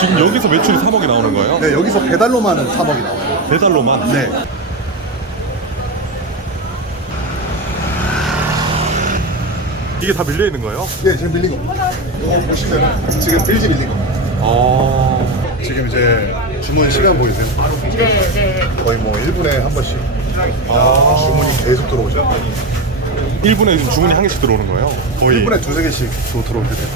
지금 여기서 매출이 3억이 나오는 거예요? 네, 여기서 배달로만은 3억이 나와요. 배달로만? 네. 이게 다 밀려 있는 거예요? 예, 지금 밀린 겁니다. 이거 보시면 지금 빌지 밀린 겁니다. 지금 이제 주문 시간 보이세요? 네. 거의 뭐 1분에 한 번씩 주문이 계속 들어오죠. 1분에 지금 주문이 한 개씩 들어오는 거예요? 거의 1분에 두세 개씩 또 들어오게 돼요.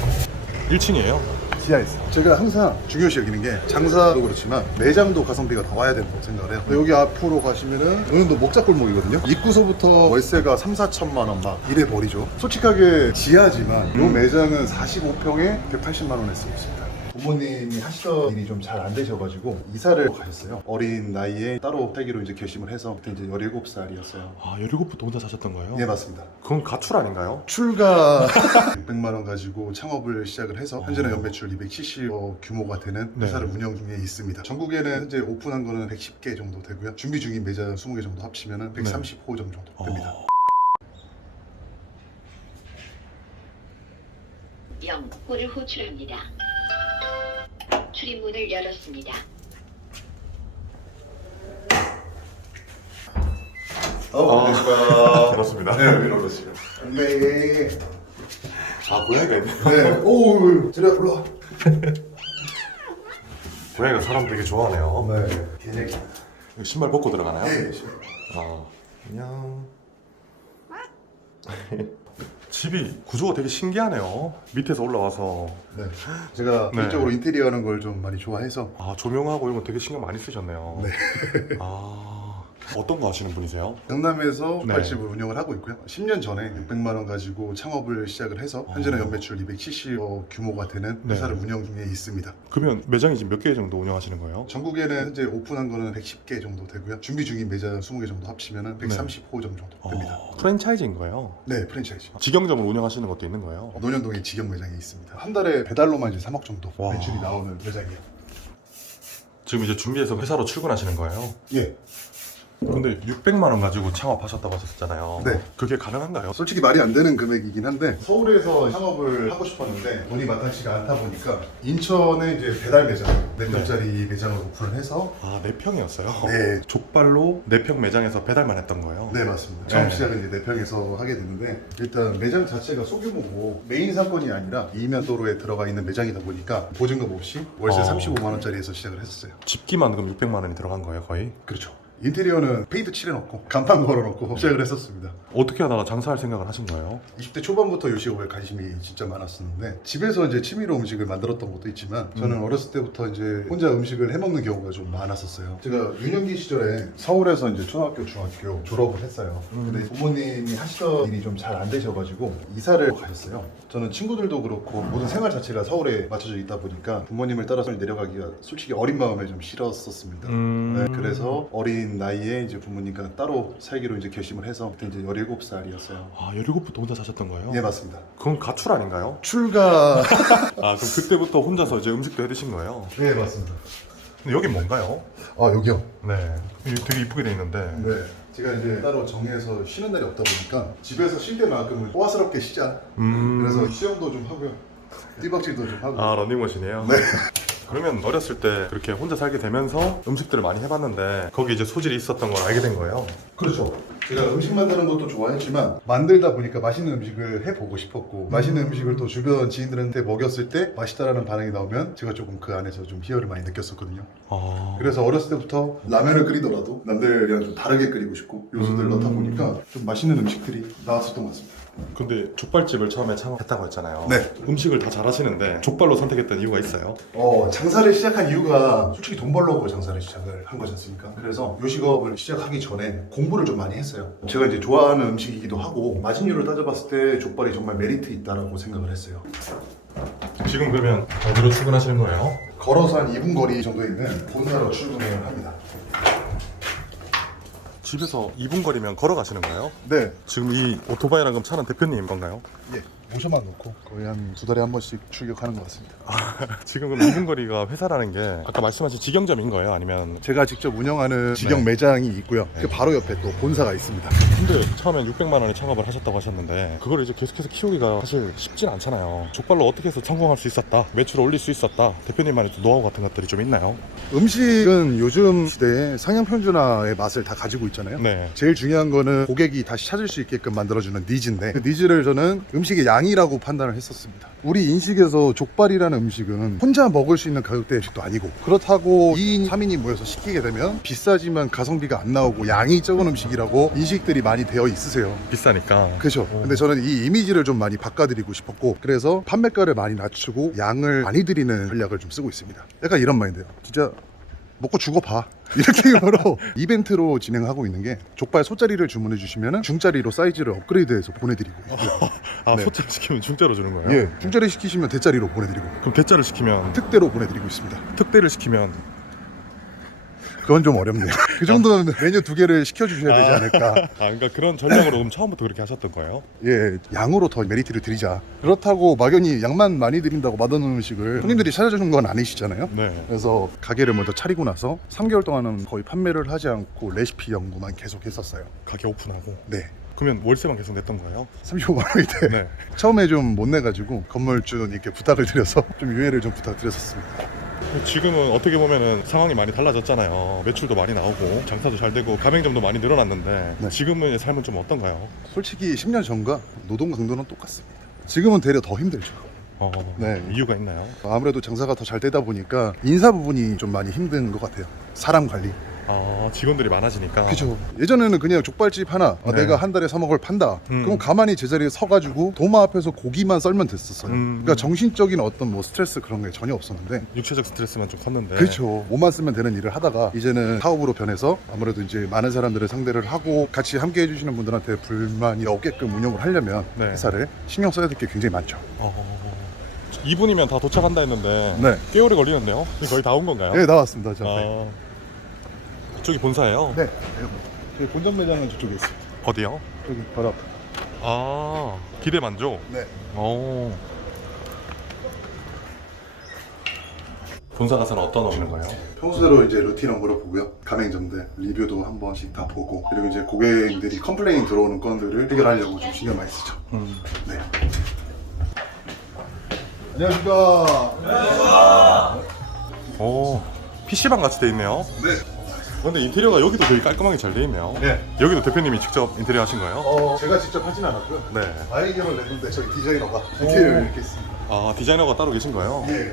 1층이에요? 지하에 있어요. 제가 항상 중요시 여기는 게 장사도 그렇지만 매장도 가성비가 나와야 된다고 생각을 해요. 여기 앞으로 가시면은 여기도 목자골목이거든요. 입구서부터 월세가 3, 4천만 원 막 이래 버리죠. 솔직하게 지하지만 이 매장은 45평에 180만 원에 쓰고 있습니다. 부모님이 하시던 일이 좀 잘 안 되셔가지고 이사를 가셨어요. 어린 나이에 따로 살기로 이제 결심을 해서 그때 이제 17살이었어요. 아, 17부터 혼자 사셨던 거예요? 예, 맞습니다. 그건 가출 아닌가요? 출가 600만 원 가지고 창업을 시작을 해서 현재는 연매출 270억 규모가 되는 네. 회사를 운영 중에 있습니다. 전국에는 현재 오픈한 거는 110개 정도 되고요. 준비 중인 매장 20개 정도 합치면 130호점 정도 됩니다. 영구를 호출합니다. 출입문을 열었습니다. 안녕하십니까. 반갑습니다. 네, 위로로시요. 네. 아, 고양이가 있네. 네. 오, 들어 올라와. 고양이가 사람 되게 좋아하네요. 네. 개새끼. 이거 신발 벗고 들어가나요? 네. 아, 안녕. 집이 구조가 되게 신기하네요. 밑에서 올라와서 네. 제가 네. 개인적으로 인테리어 하는 걸 좀 많이 좋아해서 아, 조명하고 이런 거 되게 신경 많이 쓰셨네요. 네. 아, 어떤 거 하시는 분이세요? 강남에서 네. 족발집을 운영을 하고 있고요. 10년 전에 600만 원 가지고 창업을 시작을 해서 현재는 연매출 270억 규모가 되는 네. 회사를 운영 중에 있습니다. 그러면 매장이 지금 몇 개 정도 운영하시는 거예요? 전국에는 현재 오픈한 거는 110개 정도 되고요. 준비 중인 매장 20개 정도 합치면 130호점 정도 됩니다. 프랜차이즈인 거예요? 네, 프랜차이즈. 직영점을 운영하시는 것도 있는 거예요? 논현동에 직영 매장이 있습니다. 한 달에 배달로만 이제 3억 정도 와. 매출이 나오는 매장이에요. 지금 이제 준비해서 회사로 출근하시는 거예요? 예. 근데 600만 원 가지고 창업하셨다고 하셨잖아요. 네. 그게 가능한가요? 솔직히 말이 안 되는 금액이긴 한데 서울에서 창업을 하고 싶었는데 돈이 마땅치가 않다 보니까 인천에 이제 배달 매장 4평짜리 매장을 오픈을 해서 아, 4평이었어요? 네. 족발로 4평 매장에서 배달만 했던 거예요? 네, 맞습니다. 처음 네. 시작은 이제 4평에서 하게 됐는데 일단 매장 자체가 소규모고 메인 상권이 아니라 이면도로에 들어가 있는 매장이다 보니까 보증금 없이 월세 35만 원짜리에서 시작을 했었어요. 집기만 그럼 600만 원이 들어간 거예요, 거의? 그렇죠. 인테리어는 페인트 칠해놓고 간판 걸어놓고 시작을 했었습니다. 어떻게 하다가 장사할 생각을 하신 거예요? 20대 초반부터 요식업에 관심이 진짜 많았었는데 집에서 이제 취미로 음식을 만들었던 것도 있지만 저는 어렸을 때부터 이제 혼자 음식을 해먹는 경우가 좀 많았었어요. 제가 유년기 시절에 서울에서 이제 초등학교, 중학교 졸업을 했어요. 근데 부모님이 하시던 일이 좀 잘 안 되셔가지고 이사를 가셨어요. 저는 친구들도 그렇고 모든 생활 자체가 서울에 맞춰져 있다 보니까 부모님을 따라서 내려가기가 솔직히 어린 마음에 좀 싫었었습니다. 네, 그래서 어린 나이에 이제 부모님과 따로 살기로 이제 결심을 해서 그때 이제 17살이었어요. 아, 17부터 혼자 사셨던 거예요? 예, 맞습니다. 그건 가출 아닌가요? 출가. 아, 그럼 그때부터 혼자서 이제 음식도 해 드신 거예요? 네, 맞습니다. 근데 여긴 뭔가요? 아, 여기요? 네. 이게 되게 이쁘게 돼 있는데. 네. 제가 이제 따로 정해서 쉬는 날이 없다 보니까 집에서 쉴 때만큼은 호화스럽게 쉬자. 그래서 수영도 좀 하고요. 띠박질도 좀 하고. 아, 런닝머신이에요? 네. 그러면 어렸을 때 그렇게 혼자 살게 되면서 음식들을 많이 해봤는데 거기 이제 소질이 있었던 걸 알게 된 거예요? 그렇죠. 제가 음식 만드는 것도 좋아했지만 만들다 보니까 맛있는 음식을 해보고 싶었고 맛있는 음식을 또 주변 지인들한테 먹였을 때 맛있다라는 반응이 나오면 제가 조금 그 안에서 좀 희열을 많이 느꼈었거든요. 아... 그래서 어렸을 때부터 라면을 끓이더라도 남들이랑 좀 다르게 끓이고 싶고 요소들 넣다 보니까 좀 맛있는 음식들이 나왔었던 것 같습니다. 근데 족발집을 처음에 창업했다고 했잖아요. 네. 음식을 다 잘하시는데 족발로 선택했던 이유가 있어요? 장사를 시작한 이유가 솔직히 돈 벌려고 장사를 시작을 한 거지 않습니까? 그래서 요식업을 시작하기 전에 공부를 좀 많이 했어요. 제가 이제 좋아하는 음식이기도 하고 마진율을 따져봤을 때 족발이 정말 메리트 있다라고 생각을 했어요. 지금 그러면 어디로 출근하시는 거예요? 걸어서 한 2분 거리 정도에 있는 본사로 출근을 합니다. 집에서 2분 거리면 걸어가시는 거예요? 네. 지금 이 오토바이랑 그럼 차는 대표님 건가요? 예. 모셔만 놓고 거의 한 2달에 한 번씩 출격하는 것 같습니다. 지금 그럼 인근거리가 회사라는 게 아까 말씀하신 직영점인 거예요? 아니면 제가 직접 운영하는 직영 매장이 있고요. 그 바로 옆에 또 본사가 있습니다. 근데 처음엔 600만 원에 창업을 하셨다고 하셨는데 그걸 이제 계속해서 키우기가 사실 쉽진 않잖아요. 족발로 어떻게 해서 성공할 수 있었다, 매출을 올릴 수 있었다, 대표님만의 또 노하우 같은 것들이 좀 있나요? 음식은 요즘 시대에 상향 평준화의 맛을 다 가지고 있잖아요. 네. 제일 중요한 거는 고객이 다시 찾을 수 있게끔 만들어주는 니즈인데 그 니즈를 저는 음식의 양이라고 판단을 했었습니다. 우리 인식에서 족발이라는 음식은 혼자 먹을 수 있는 가격대 음식도 아니고 그렇다고 2인, 3인이 모여서 시키게 되면 비싸지만 가성비가 안 나오고 양이 적은 음식이라고 인식들이 많이 되어 있으세요. 비싸니까. 그렇죠. 근데 저는 이 이미지를 좀 많이 바꿔드리고 싶었고 그래서 판매가를 많이 낮추고 양을 많이 드리는 전략을 좀 쓰고 있습니다. 약간 이런 마인드예요. 진짜 먹고 죽어봐 이렇게 으로 이벤트로 진행하고 있는 게 족발 소짜리를 주문해 주시면 중짜리로 사이즈를 업그레이드해서 보내드리고 아, 네. 소짜리 시키면 중짜로 주는 거예요? 예, 중짜리 시키시면 대짜리로 보내드리고 그럼 대짜를 시키면 특대로 보내드리고 있습니다. 특대를 시키면 그건 좀 어렵네요. 그 정도면 메뉴 2개를 시켜주셔야 되지 않을까. 그러니까 그런 전략으로 그럼 처음부터 그렇게 하셨던 거예요? 예, 양으로 더 메리트를 드리자. 그렇다고 막연히 양만 많이 드린다고 맛없는 음식을 손님들이 찾아주는 건 아니시잖아요. 네. 그래서 가게를 먼저 차리고 나서 3개월 동안은 거의 판매를 하지 않고 레시피 연구만 계속 했었어요. 가게 오픈하고. 네. 그러면 월세만 계속 냈던 거예요? 35만 원인데 네. 처음에 좀 못 내가지고 건물주님께 부탁을 드려서 좀 유예를 좀 부탁드렸었습니다. 지금은 어떻게 보면은 상황이 많이 달라졌잖아요. 매출도 많이 나오고 장사도 잘 되고 가맹점도 많이 늘어났는데 네. 지금의 삶은 좀 어떤가요? 솔직히 10년 전과 노동 강도는 똑같습니다. 지금은 되려 더 힘들죠. 네. 이유가 있나요? 아무래도 장사가 더 잘 되다 보니까 인사 부분이 좀 많이 힘든 것 같아요. 사람 관리. 직원들이 많아지니까. 그죠. 예전에는 그냥 족발집 하나 네. 내가 한 달에 사 먹을 판다. 그럼 가만히 제자리에 서가지고 도마 앞에서 고기만 썰면 됐었어요. 그러니까 정신적인 어떤 뭐 스트레스 그런 게 전혀 없었는데. 육체적 스트레스만 좀 컸는데. 그렇죠. 몸만 쓰면 되는 일을 하다가 이제는 사업으로 변해서 아무래도 이제 많은 사람들을 상대를 하고 같이 함께 해주시는 분들한테 불만이 없게끔 운영을 하려면 네. 회사를 신경 써야 될 게 굉장히 많죠. 2분이면 다 도착한다 했는데 네. 꽤 오래 걸리는데요? 거의 다 온 건가요? 네, 나왔습니다. 저. 네. 이쪽이 본사예요? 네. 저희 본점 매장은 저쪽에 있습니다. 어디요? 여기 바로 앞에. 기대 만족? 네. 본사 가서는 어떤 업무는 거예요? 평소대로 이제 루틴 업무를 보고요. 가맹점들 리뷰도 한 번씩 다 보고 그리고 이제 고객님들이 컴플레인 들어오는 건들을 해결하려고 좀 신경 많이 쓰죠. 네. 안녕하십니까. PC방 같이 돼 있네요. 네. 근데 인테리어가 여기도 되게 깔끔하게 잘 돼 있네요. 네. 여기도 대표님이 직접 인테리어 하신 거예요? 제가 직접 하진 않았고요. 네. 아이디어를 냈는데 저희 디자이너가 디테일을 이렇게 했습니다. 디자이너가 따로 계신 거예요? 예.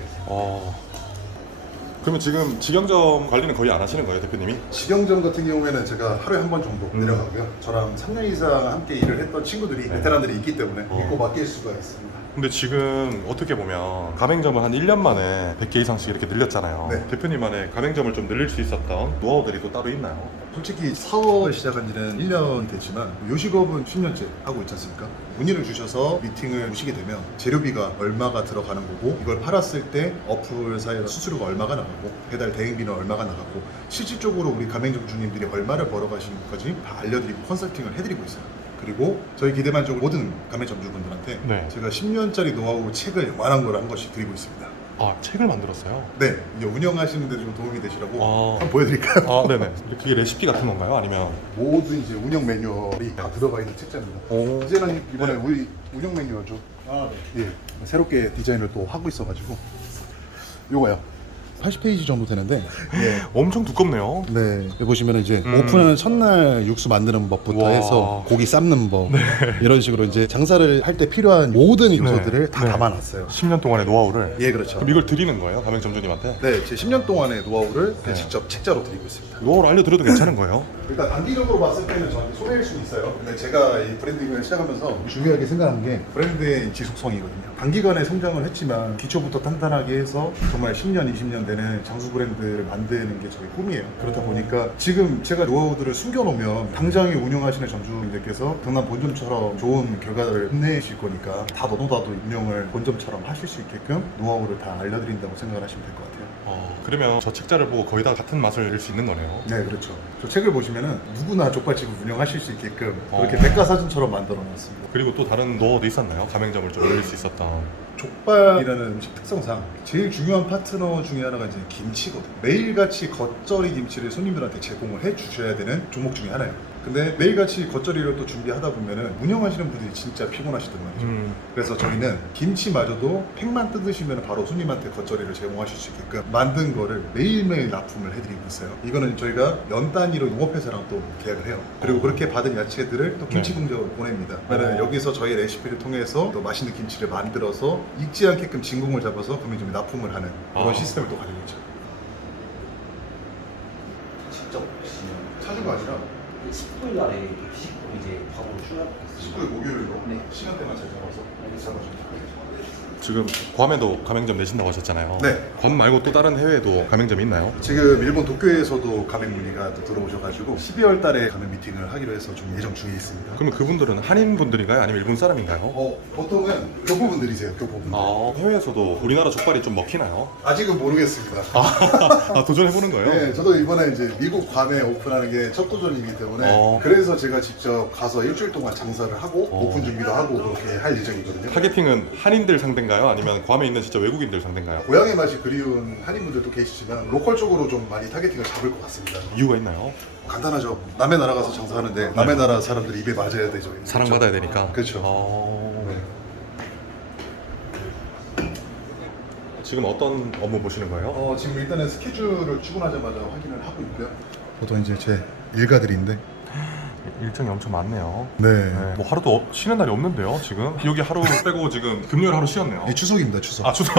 그러면 지금 직영점 관리는 거의 안 하시는 거예요, 대표님이? 직영점 같은 경우에는 제가 하루에 한 번 정도 내려가고요. 저랑 3년 이상 함께 일을 했던 친구들이 베테랑들이 있기 때문에 믿고 맡길 수가 있습니다. 근데 지금 어떻게 보면 가맹점을 한 1년 만에 100개 이상씩 이렇게 늘렸잖아요. 네. 대표님만의 가맹점을 좀 늘릴 수 있었던 노하우들이 또 따로 있나요? 솔직히 사업을 시작한 지는 1년 됐지만 요식업은 10년째 하고 있지 않습니까? 문의를 주셔서 미팅을 오시게 되면 재료비가 얼마가 들어가는 거고 이걸 팔았을 때 어플사의 수수료가 얼마가 나가고 배달 대행비는 얼마가 나가고 실질적으로 우리 가맹점 주님들이 얼마를 벌어가시는 것까지 다 알려드리고 컨설팅을 해드리고 있어요. 그리고 저희 기대만족 모든 가맹점주분들한테 네. 제가 10년짜리 노하우 책을 요만한 걸 한 권씩 드리고 있습니다. 책을 만들었어요? 네, 이제 운영하시는 데 좀 도움이 되시라고 한번 아. 보여드릴까요? 네네. 그게 레시피 같은 건가요? 아니면? 모든 이제 운영 매뉴얼이 다 들어가 있는 책자입니다. 이제는 이번에 우리 운영 매뉴얼죠. 예, 새롭게 디자인을 또 하고 있어가지고 요거요. 80페이지 정도 되는데 엄청 두껍네요. 네, 여기 보시면 이제 오픈하는 첫날 육수 만드는 법부터 와. 해서 고기 삶는 법 이런 식으로 이제 장사를 할 때 필요한 모든 요소들을 다 네. 담아놨어요. 10년 동안의 노하우를. 예, 그렇죠. 그럼 이걸 드리는 거예요? 가맹점주님한테? 네, 제 10년 동안의 노하우를 그냥 직접 책자로 드리고 있습니다. 노하우를 알려드려도 괜찮은 거예요? 일단 단기적으로 봤을 때는 저한테 손해일 수는 있어요. 근데 제가 이 브랜딩을 시작하면서 중요하게 생각한 게 브랜드의 지속성이거든요. 단기간에 성장을 했지만 기초부터 탄탄하게 해서 정말 10년, 20년 되는 장수 브랜드를 만드는 게 저희 꿈이에요. 그렇다 보니까 지금 제가 노하우들을 숨겨놓으면 당장에 운영하시는 점주님들께서 경남 본점처럼 좋은 결과를 뽐내실 거니까 다 너도 나도 운영을 본점처럼 하실 수 있게끔 노하우를 다 알려드린다고 생각을 하시면 될 것 같아요. 그러면 저 책자를 보고 거의 다 같은 맛을 낼 수 있는 거네요. 네, 그렇죠. 저 책을 보시면은 누구나 족발집을 운영하실 수 있게끔 그렇게 어. 백과사전처럼 만들어 놨습니다. 그리고 또 다른 노하우도 있었나요? 가맹점을 좀 올릴 수 있었던. 족발이라는 음식 특성상 제일 중요한 파트너 중에 하나가 이제 김치거든요. 매일같이 겉절이 김치를 손님들한테 제공을 해 주셔야 되는 종목 중에 하나예요. 근데 매일같이 겉절이를 또 준비하다 보면은 운영하시는 분들이 진짜 피곤하시단 말이죠. 그래서 저희는 김치마저도 팩만 뜯으시면 바로 손님한테 겉절이를 제공하실 수 있게끔 만든 거를 매일매일 납품을 해드리고 있어요. 이거는 저희가 연 단위로 농업회사랑 또 계약을 해요. 그리고 그렇게 받은 야채들을 또 김치 네. 공장으로 보냅니다. 그러면 여기서 저희 레시피를 통해서 또 맛있는 김치를 만들어서 익지 않게끔 진공을 잡아서 구매점에 납품을 하는 그런 시스템을 또 가지고 있죠. 직접 사주가 아니라 10분 날에 피식도 이제 과거로 출연했습니다. 19일 목요일로 네. 시간대만 잘 잡아서 잡아줍니다. 지금 괌에도 가맹점 내신다고 하셨잖아요. 네. 괌 말고 또 다른 해외에도 가맹점이 있나요? 지금 일본 도쿄에서도 가맹 문의가 또 들어오셔가지고 12월 달에 가맹 미팅을 하기로 해서 좀 예정 중에 있습니다. 그러면 그분들은 한인 분들인가요? 아니면 일본 사람인가요? 보통은 교포분들이세요, 교포분. 해외에서도 우리나라 족발이 좀 먹히나요? 아직은 모르겠습니다. 도전해보는 거예요? 네, 저도 이번에 이제 미국 괌에 오픈하는 게 첫 도전이기 때문에 그래서 제가 직접 가서 일주일 동안 장사를 하고 오픈 준비도 하고 그렇게 할 예정이거든요. 타겟팅은 한인들 상대인가요? 아니면 괌에 있는 진짜 외국인들 상대인가요? 고향의 맛이 그리운 한인분들도 계시지만 로컬 쪽으로 좀 많이 타겟팅을 잡을 것 같습니다. 이유가 있나요? 간단하죠. 남의 나라 가서 장사하는데 남의 나라 사람들 입에 맞아야 되죠. 사랑받아야 되니까. 그렇죠. 지금 어떤 업무 보시는 거예요? 지금 일단은 스케줄을 출근하자마자 확인을 하고 있고요. 보통 이제 제 일가들인데 일정이 엄청 많네요. 네. 뭐 하루도 쉬는 날이 없는데요, 지금? 여기 하루 빼고 지금 금요일 하루 쉬었네요. 이 추석입니다, 추석. 아, 추석.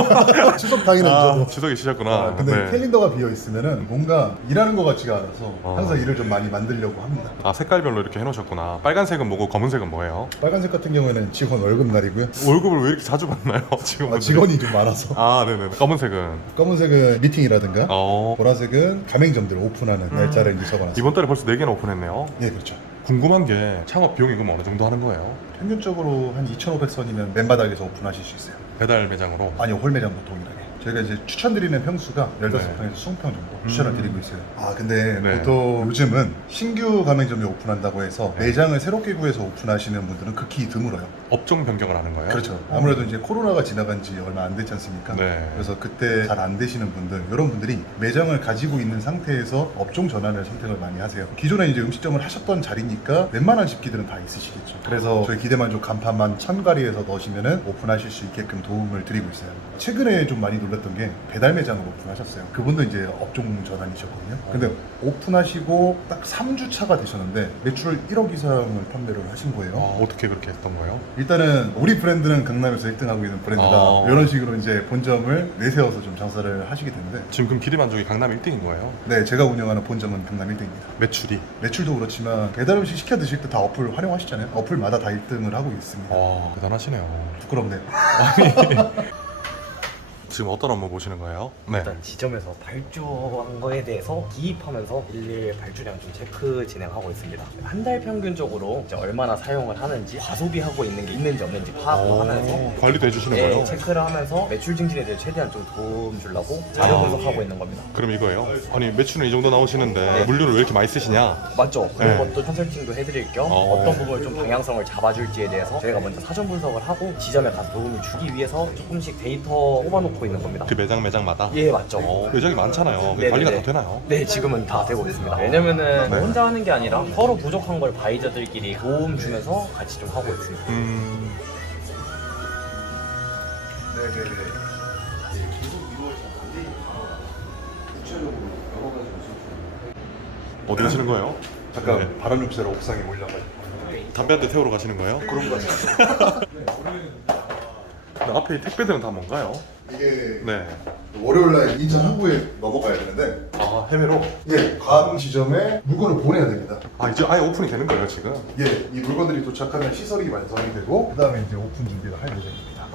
추석 당일은 저도. 추석이 쉬셨구나. 근데 네. 캘린더가 비어 있으면은 뭔가 일하는 것 같지가 않아서 아. 항상 일을 좀 많이 만들려고 합니다. 색깔별로 이렇게 해놓으셨구나. 빨간색은 뭐고 검은색은 뭐예요? 빨간색 같은 경우에는 직원 월급 날이고요. 월급을 왜 이렇게 자주 받나요? 지금 직원이 좀 많아서. 네네. 검은색은 검은색은 미팅이라든가 어. 보라색은 가맹점들 오픈하는 날짜를 이제 적어놨습니다. 이번 달에 벌써 4개나 오픈했네요. 네, 그렇죠. 궁금한 게 창업 비용이 그럼 어느 정도 하는 거예요? 평균적으로 한 2,500선이면 맨바닥에서 오픈하실 수 있어요. 배달 매장으로. 아니요, 홀매장 보통이라게. 저희가 이제 추천드리는 평수가 15평에서 네. 20평 정도 추천을 드리고 있어요. 근데 네. 보통 요즘은 신규 가맹점이 오픈한다고 해서 네. 매장을 새롭게 구해서 오픈하시는 분들은 극히 드물어요. 업종 변경을 하는 거예요? 그렇죠. 아무래도 이제 코로나가 지나간 지 얼마 안 됐지 않습니까? 네. 그래서 그때 잘 안 되시는 분들, 이런 분들이 매장을 가지고 있는 상태에서 업종 전환을 선택을 많이 하세요. 기존에 이제 음식점을 하셨던 자리니까 웬만한 집기들은 다 있으시겠죠. 그래서 저희 기대만족 간판만 천가리에서 넣으시면은 오픈하실 수 있게끔 도움을 드리고 있어요. 최근에 좀 많이 놀랐던 게 배달 매장을 오픈하셨어요. 그분도 이제 업종 전환이셨거든요. 근데 오픈하시고 딱 3주 차가 되셨는데 매출 1억 이상을 판매를 하신 거예요. 어떻게 그렇게 했던 거예요? 일단은 우리 브랜드는 강남에서 1등하고 있는 브랜드다. 이런 식으로 이제 본점을 내세워서 좀 장사를 하시게 되는데, 지금 그럼 기대만족이 강남 1등인 거예요? 네, 제가 운영하는 본점은 강남 1등입니다. 매출이? 매출도 그렇지만 배달 음식 시켜 드실 때 다 어플 활용하시잖아요. 어플마다 다 1등을 하고 있습니다. 대단하시네요. 부끄럽네요. 지금 어떤 업무 보시는 거예요? 네. 일단 지점에서 발주한 거에 대해서 기입하면서 일일 발주량 좀 체크 진행하고 있습니다. 한 달 평균적으로 이제 얼마나 사용을 하는지, 과소비하고 있는 게 있는지 없는지 파악도 하면서 관리도 해주시는 네, 거예요? 체크를 하면서 매출 증진에 대해 최대한 좀 도움 주려고 자료 분석하고 있는 겁니다. 그럼 이거예요? 아니 매출은 이 정도 나오시는데 물류를 왜 이렇게 많이 쓰시냐? 맞죠? 그런 네. 것도 컨설팅도 해드릴 겸 어떤 부분을 좀 방향성을 잡아줄지에 대해서 저희가 먼저 사전 분석을 하고 지점에 가서 도움을 주기 위해서 조금씩 데이터 뽑아놓고 있는 겁니다. 그 매장마다? 예, 맞죠. 매장이 많잖아요. 네네네. 관리가 다 되나요? 네, 지금은 다 되고 있습니다. 왜냐면은 네. 혼자 하는 게 아니라 서로 부족한 걸 바이저들끼리 도움 주면서 같이 좀 하고 있습니다. 네네네. 계속 이루어진 관리 구체적으로 여러 가지 어디 가시는 거예요? 잠깐 네. 바람 좀 쐬러 옥상에 올라가요. 담배 한 대 태우러 가시는 거예요? 그런 거 같아요. 근데 앞에 이 택배들은 다 뭔가요? 이게 네. 월요일날 인천 항구에 넘어가야 되는데, 해외로? 예, 관 지점에 물건을 보내야 됩니다. 이제 아예 오픈이 되는 거예요 지금? 예, 이 물건들이 도착하면 시설이 완성이 되고 그 다음에 이제 오픈 준비를 할 예정입니다.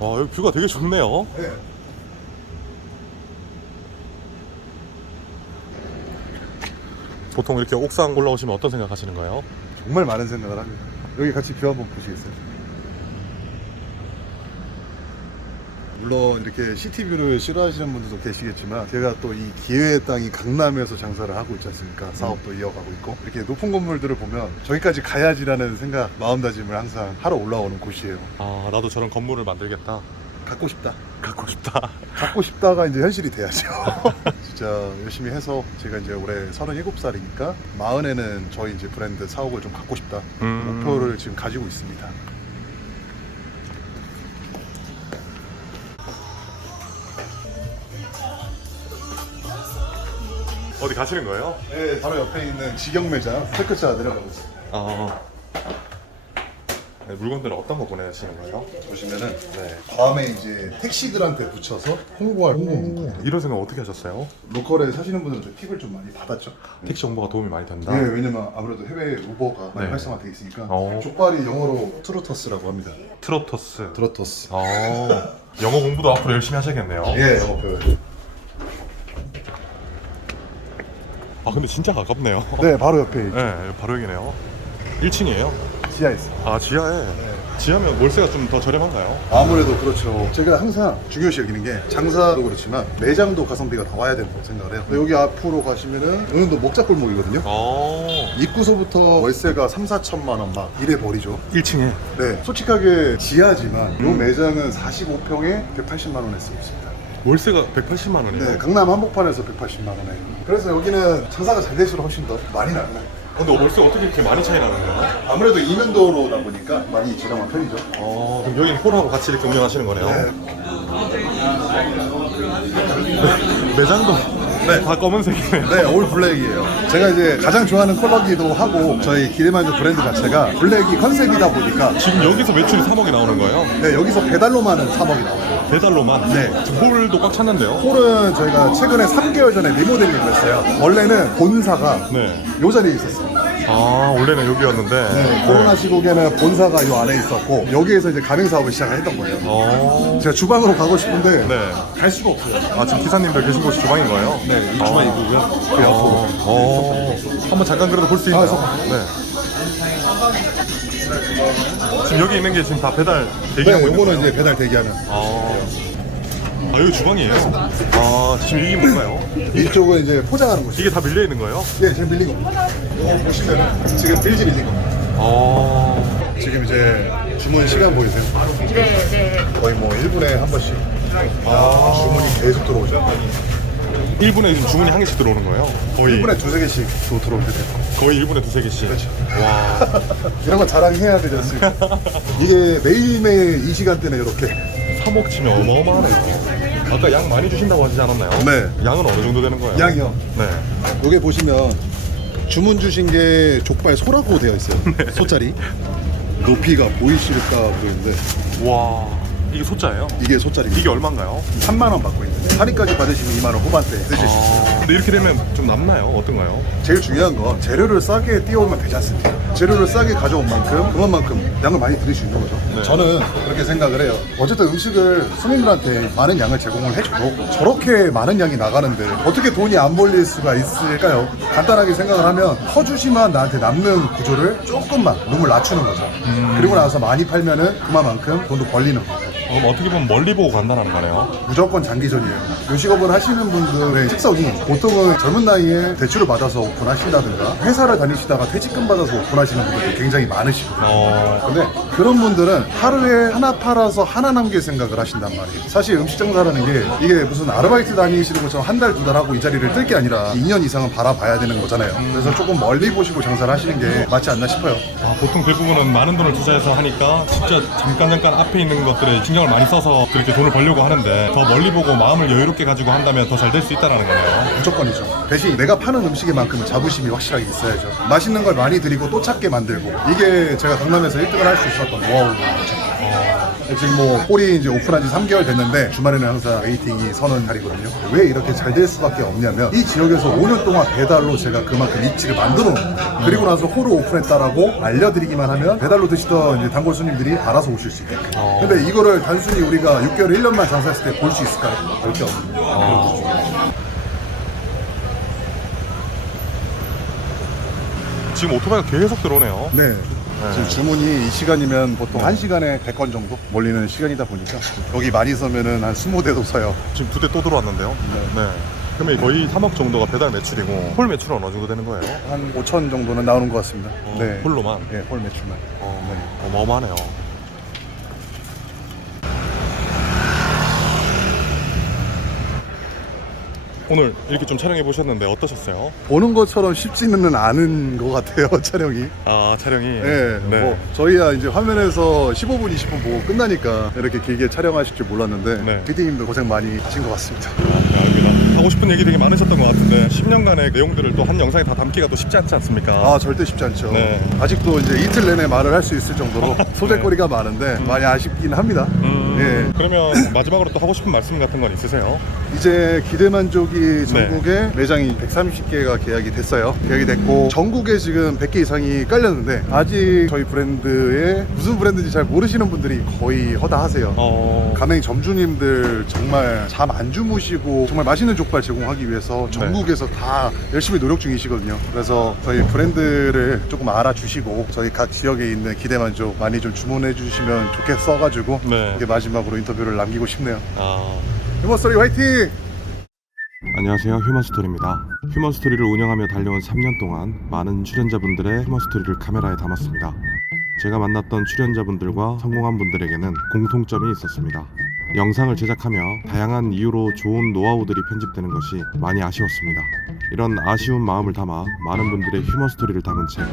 여기 뷰가 되게 좋네요. 네. 보통 이렇게 옥상 올라오시면 어떤 생각 하시는 거예요? 정말 많은 생각을 합니다. 여기 같이 뷰 한번 보시겠어요? 물론 이렇게 시티뷰를 싫어하시는 분들도 계시겠지만 제가 또 이 기회의 땅이 강남에서 장사를 하고 있지 않습니까? 사업도 이어가고 있고 이렇게 높은 건물들을 보면 저기까지 가야지라는 생각, 마음다짐을 항상 하러 올라오는 곳이에요. 아, 나도 저런 건물을 만들겠다. 갖고 싶다. 갖고 싶다. 갖고 싶다가 이제 현실이 돼야죠. 진짜 열심히 해서 제가 이제 올해 37살이니까 40에는 저희 이제 브랜드 사옥을 좀 갖고 싶다. 목표를 지금 가지고 있습니다. 어디 가시는 거예요? 네, 바로 옆에 있는 직영 매장 테크차 내려가고 있습니다. 아. 네, 물건들은 어떤 거 보내시는 거예요? 보시면은 다음에 이제 택시들한테 붙여서 홍보할 홍보 문구. 이런 생각 어떻게 하셨어요? 로컬에 사시는 분들한테 팁을 좀 많이 받았죠. 택시 정보가 도움이 많이 된다. 네, 왜냐면 아무래도 해외 우버가 많이 네. 활성화되어 있으니까 어. 족발이 영어로 트로터스라고 합니다. 트로터스. 트로터스. 영어 공부도 앞으로 열심히 하셔야겠네요. 예, 영어 표현. 아, 근데 진짜 가깝네요. 네, 바로 옆에 있죠. 네, 바로 여기네요. 1층이에요. 지하에 있어요. 아, 지하에. 지하면 월세가 좀 더 저렴한가요? 아무래도 그렇죠. 제가 항상 중요시 여기는 게 장사도 그렇지만 매장도 가성비가 나와야 된다고 생각을 해요. 여기 앞으로 가시면은 어느 정도 먹자골목이거든요. 입구소부터 월세가 3-4천만 원 막 이래 버리죠. 1층에. 네, 솔직하게 지하지만 이 매장은 45평에 180만 원에 쓰고 있습니다. 월세가 180만 원이에요. 네, 강남 한복판에서 180만 원에. 그래서 여기는 장사가 잘 될수록 훨씬 더 많이 나요. 근데 월세가 어떻게 이렇게 많이 차이 나는 거예요? 아무래도 이면도로다 보니까 많이 저렴한 편이죠. 그럼 여기는 홀하고 같이 이렇게 운영하시는 거네요. 네. 매장도 다 검은색이네요. 네, 올 블랙이에요. 제가 이제 가장 좋아하는 컬러기도 하고 저희 기대만족 브랜드 자체가 블랙이 컨셉이다 보니까 지금 여기서 매출이 3억이 나오는 거예요? 네, 여기서 배달로만은 3억이 나와요. 배달로만? 네. 지금 홀도 꽉 찼는데요? 홀은 저희가 최근에 3개월 전에 리모델링을 했어요. 원래는 본사가 네. 이 자리에 있었어요. 아, 원래는 여기였는데. 네, 코로나 시국에는 본사가 이 안에 있었고 여기에서 이제 가맹 사업을 시작을 했던 거예요. 제가 주방으로 가고 싶은데 네. 갈 수가 없어요. 아, 지금 기사님들 계신 곳이 주방인 거예요? 네, 이 주방 이고요. 그 옆으로. 한번 잠깐 그래도 볼 수 있나요? 잠깐만. 네. 지금 여기 있는 게 지금 다 배달 네, 대기하고 있는 요거는 거예요? 이제 배달 대기하는. 아, 여기 주방이에요? 아, 지금 이게 뭔가요? 이쪽은 이제 포장하는 곳이에요. 이게 다 밀려 있는 거예요? 예, 지금 밀린 겁니다. 이거 보시면 지금 빌지 밀린 겁니다. 지금 이제 주문 시간 보이세요? 네. 거의 뭐 1분에 한 번씩 주문이 계속 들어오죠. 1분에 지금 주문이 한 개씩 들어오는 거예요? 거의 1분에 두세 개씩 또 들어오게 돼요. 거의 1분에 두세 개씩. 그렇죠. 와. 이런 건 자랑해야 되지 않습니까? 이게 매일매일 이 시간대는 이렇게 3억 치면 어마어마하네요. 아까 양 많이 주신다고 하시지 않았나요? 네. 양은 어느 정도 되는 거예요? 양이요. 네. 여기 보시면 주문 주신 게 족발 소라고 되어 있어요. 소짜리. 높이가 보이실까 모르는데 와, 이게 소자예요? 이게 소짜리입니다. 이게 얼마인가요? 3만 원 받고 있는데 할인까지 받으시면 2만 원 후반대 드실 수 있어요. 근데 이렇게 되면 좀 남나요? 어떤가요? 제일 중요한 건 재료를 싸게 띄워오면 되지 않습니까? 재료를 싸게 가져온 만큼 그만큼 양을 많이 드릴 수 있는 거죠. 네. 저는 그렇게 생각을 해요. 어쨌든 음식을 손님들한테 많은 양을 제공을 해줘도 저렇게 많은 양이 나가는데 어떻게 돈이 안 벌릴 수가 있을까요? 간단하게 생각을 하면 퍼주시만 나한테 남는 구조를 조금만 룸을 낮추는 거죠. 그리고 나서 많이 팔면은 그만큼 돈도 벌리는 거죠. 그럼 어떻게 보면 멀리 보고 간다는 거네요. 무조건 장기전이에요. 요식업을 하시는 분들의 특성이 보통은 젊은 나이에 대출을 받아서 오픈하신다든가 회사를 다니시다가 퇴직금 받아서 오픈하시는 분들이 굉장히 많으시거든요. 근데 그런 분들은 하루에 하나 팔아서 하나 남길 생각을 하신단 말이에요. 사실 음식 장사라는 게 이게 무슨 아르바이트 다니시는 것처럼 한 달, 두 달 하고 이 자리를 뜰 게 아니라 2년 이상은 바라봐야 되는 거잖아요. 그래서 조금 멀리 보시고 장사를 하시는 게 맞지 않나 싶어요. 보통 대부분은 많은 돈을 투자해서 하니까 진짜 잠깐 앞에 있는 것들에 신경을 많이 써서 그렇게 돈을 벌려고 하는데 더 멀리 보고 마음을 여유롭게 가지고 한다면 더 잘 될 수 있다는 거네요. 무조건이죠. 대신 내가 파는 음식에만큼은 자부심이 확실하게 있어야죠. 맛있는 걸 많이 드리고 또 찾게 만들고 이게 제가 강남에서 1등을 할 수 있었던 노하우인 거죠. 지금 뭐 홀이 이제 오픈한 지 3개월 됐는데 주말에는 항상 웨이팅이 서는 자리거든요. 왜 이렇게 잘 될 수밖에 없냐면 이 지역에서 5년 동안 배달로 제가 그만큼 입지를 만들어 놓은 거예요. 그리고 나서 홀을 오픈했다라고 알려드리기만 하면 배달로 드시던 이제 단골 손님들이 알아서 오실 수 있게끔. 근데 이거를 단순히 우리가 6개월, 1년만 장사했을 때 볼 수 있을까요? 볼 게 없는. 지금 오토바이가 계속 들어오네요. 네. 지금 주문이 이 시간이면 보통 1시간에 100건 정도 몰리는 시간이다 보니까 여기 많이 서면은 한 20대도 서요. 지금 2대 또 들어왔는데요. 네. 그러면 거의 3억 정도가 배달 매출이고 홀 매출은 어느 정도 되는 거예요? 한 5천 정도는 나오는 것 같습니다. 네. 홀로만? 네, 홀 매출만. 네. 어마어마하네요. 오늘 이렇게 좀 촬영해 보셨는데 어떠셨어요? 보는 것처럼 쉽지는 않은 것 같아요, 촬영이. 아, 촬영이? 네, 뭐 저희야 이제 화면에서 15분, 20분 보고 끝나니까 이렇게 길게 촬영하실 줄 몰랐는데 네. PD님도 고생 많이 하신 것 같습니다. 네, 알겠습니다. 하고 싶은 얘기 되게 많으셨던 것 같은데 10년간의 내용들을 또 한 영상에 다 담기가 또 쉽지 않지 않습니까? 아, 절대 쉽지 않죠. 네. 아직도 이제 이틀 내내 말을 할 수 있을 정도로 소재거리가 많은데 많이 아쉽긴 합니다. 예. 그러면 마지막으로 또 하고 싶은 말씀 같은 건 있으세요? 이제 기대만족이 전국에 매장이 130개가 계약이 됐어요. 계약이 됐고 전국에 지금 100개 이상이 깔렸는데 아직 저희 브랜드에 무슨 브랜드인지 잘 모르시는 분들이 거의 허다하세요. 가맹 점주님들 정말 잠 안 주무시고 정말 맛있는 족발 제공하기 위해서 전국에서 다 열심히 노력 중이시거든요. 그래서 저희 브랜드를 조금 알아주시고 저희 각 지역에 있는 기대만족 많이 좀 주문해 주시면 좋겠어가지고 이게 마지막으로 인터뷰를 남기고 싶네요. 휴먼스토리 화이팅! 안녕하세요, 휴먼스토리입니다. 휴먼스토리를 운영하며 달려온 3년 동안 많은 출연자분들의 휴먼스토리를 카메라에 담았습니다. 제가 만났던 출연자분들과 성공한 분들에게는 공통점이 있었습니다. 영상을 제작하며 다양한 이유로 좋은 노하우들이 편집되는 것이 많이 아쉬웠습니다. 이런 아쉬운 마음을 담아 많은 분들의 휴먼스토리를 담은 책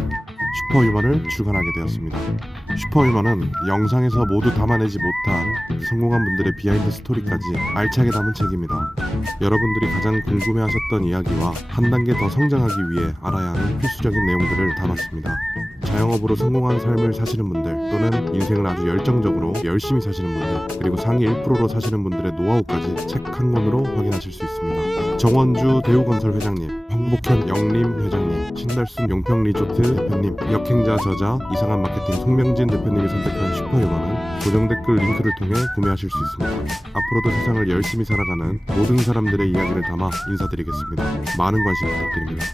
슈퍼휴먼을 출간하게 되었습니다. 슈퍼휴먼은 영상에서 모두 담아내지 못한 성공한 분들의 비하인드 스토리까지 알차게 담은 책입니다. 여러분들이 가장 궁금해하셨던 이야기와 한 단계 더 성장하기 위해 알아야 하는 필수적인 내용들을 담았습니다. 자영업으로 성공한 삶을 사시는 분들 또는 인생을 아주 열정적으로 열심히 사시는 분들 그리고 상위 1%로 사시는 분들의 노하우까지 책 한 권으로 확인하실 수 있습니다. 정원주 대우건설 회장님, 황복현 영림 회장님, 신달순 용평리조트 대표님, 역행자 저자 이상한 마케팅 송명진 대표님이 선택한 슈퍼휴먼은 고정 댓글 링크를 통해 구매하실 수 있습니다. 앞으로도 세상을 열심히 살아가는 모든 사람들의 이야기를 담아 인사드리겠습니다. 많은 관심 부탁드립니다.